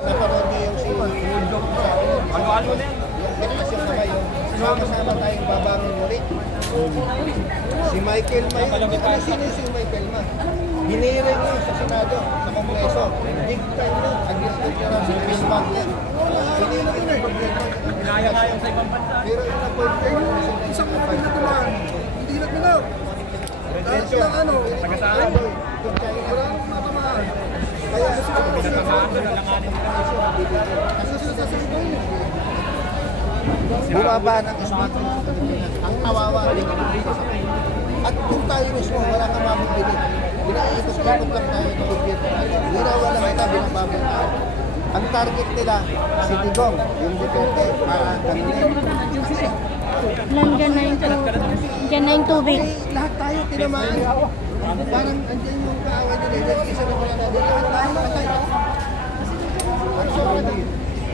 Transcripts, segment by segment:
Napanood niyo yung si ano-ano na yan. Yung relasyon na kayo. Sama-sama tayong babangon ulit. Si Michael Ma. Sino si Michael Ma? Hiniring nyo sa Senado, sa Kongreso. Big time nyo. Agricultural Service Bank. Hiniring nyo. Pinaya nga yung sa ibang bansa. Pero yung na-point kayo. Isang kapag natulang. Hindi na pinaw. Kahit lang ano. Tagasaan. Wala nang matamaan. Kaya Pinatamaan doon, alanganin nila. bumaba ng smart sa Pilipinas. Ang kawawa at kung tayo mismo wala kang mabibili, inaikot-ikot lang tayo ng gobyerno. Ginawa lang ito, binababay tayo. Ang target nila, si Digong, yung Duterte, para gamitin. Diyan na yung tubig. Lahat tayo tinamaan. Parang andyan yung kaaway nila. Isa na wala natin. Lahat tayo makatay.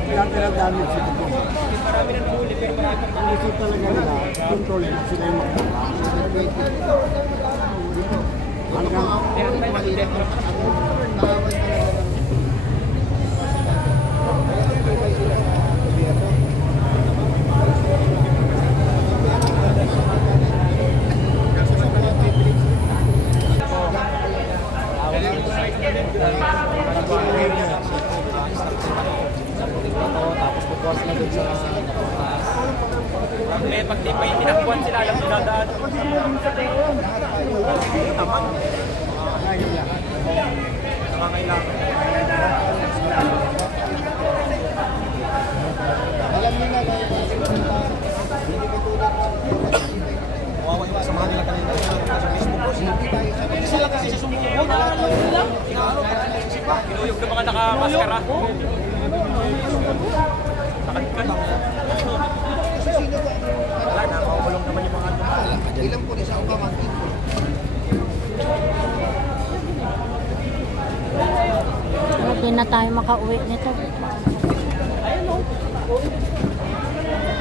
Kaya pinagdamit si Digong. Marami na nahuli, pero marami na nahuli. Gusto talaga nila, control sila yung magdala. Hanggang Meron tayo mahirap. Tapos pupuas na dun sa may pag di pa yung tinakbuhan sila, alam nila daan. Tama. Nangangailangan. Alam nila na yung hindi ko tulad Kawawa yung kasamahan nila kanina. Sa Facebook post. Hindi sila kasi sa sumuko. Kinuyog ng mga nakamaskara. Nakalikan. Wala na, makakulong naman yung mga ilang pulis ang pamangkin ko. Hindi na tayo makauwi nito.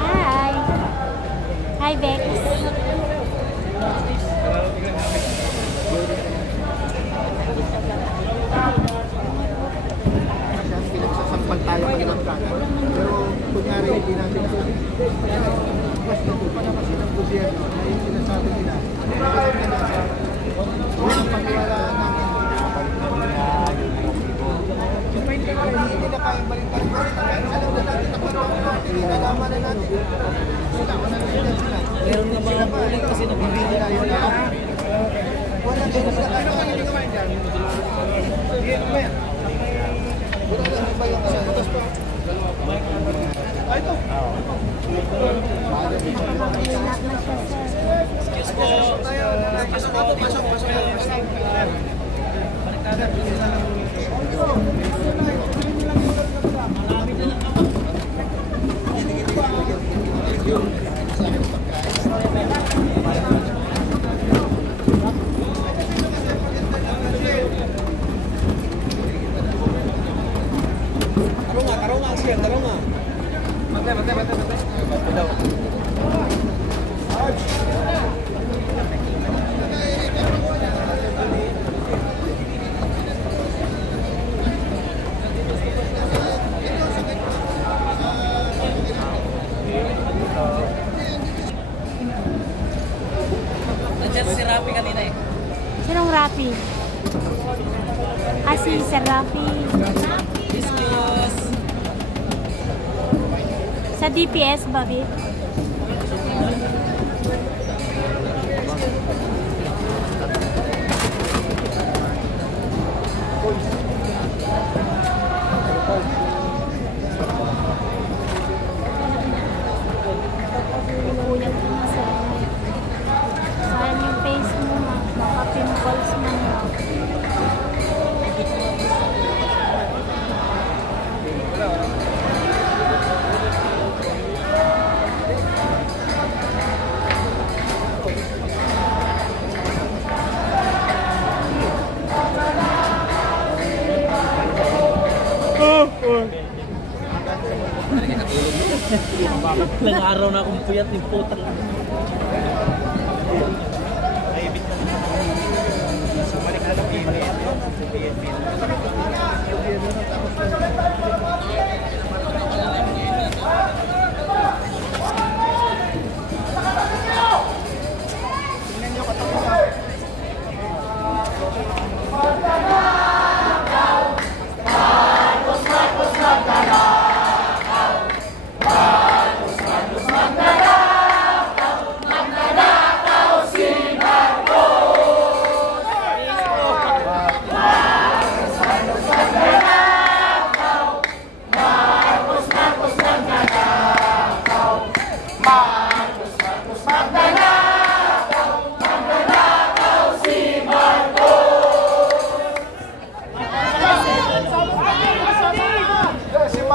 Hi! Hi, Bex! Pinagsasampal tayo kanilang kanan. Pero kunyari hindi natin mas natupa na kasi ng gobyerno na yung sinasabi nila. Unang pagkiwalaan namin. Hindi na kayang balikan. Alam na natin na nalaman na natin. Sila, wala na sila. meron na mga huli kasi nabibili na yun. Wala din nila kaya. Wala na ba yung butas pa? Ay, ito. Tarunga siya, tarunga. Bate daw. Nandiyan si Rafi kanina eh. Sinong Rafi? Ah, si Sir Rafi. Sa DPS, Bobby? Kulang ko na sa sayang yung face mo, baka pimples man. Ilang araw na akong puyat yung putang. Sumalik na ng PNP.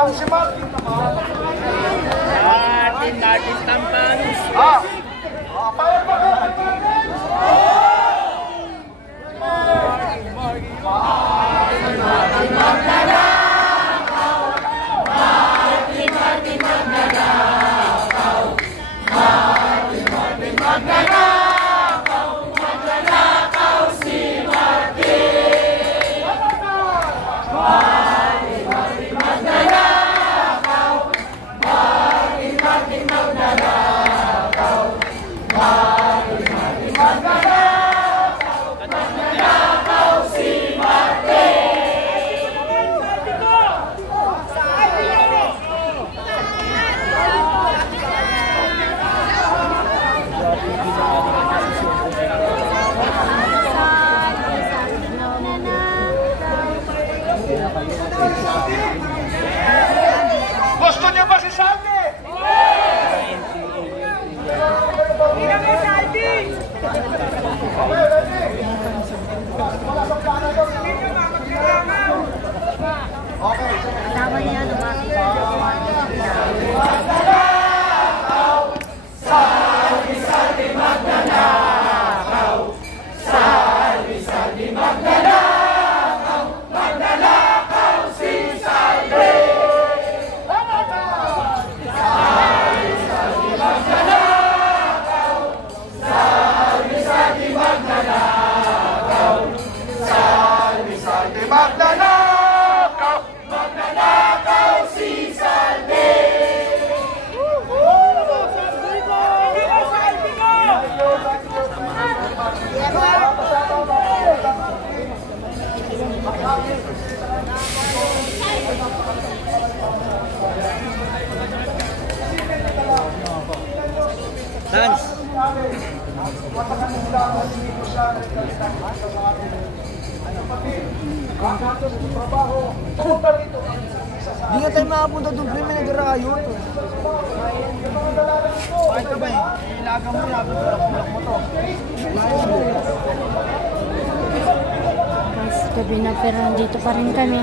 Parang si Martin naman. Martin Tampanos. Payag ba kayo? Gusto niyo ba si Saldi? Hindi mo Saldi! Okay, ready? Wala sa plano doon. Hindi nyo makakailangan. Okay. Tama niya, Saldi, Saldi, magnanakaw. Saldi, Saldi, magnanakaw. Magnanakaw si Saldi. Magnanakaw! Magnanakaw si Saldi! Dance. Hindi nga tayo makapunta doon, pre, may nag-arayo to. Bakit ka ba eh? Ilagang mo na, bulak mo to. Guys, gabi na pero nandito pa rin kami.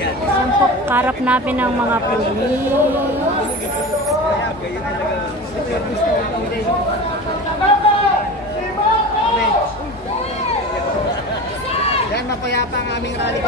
Yan po, karap namin ng mga pulis. Yan, mapayapa ang aming rally.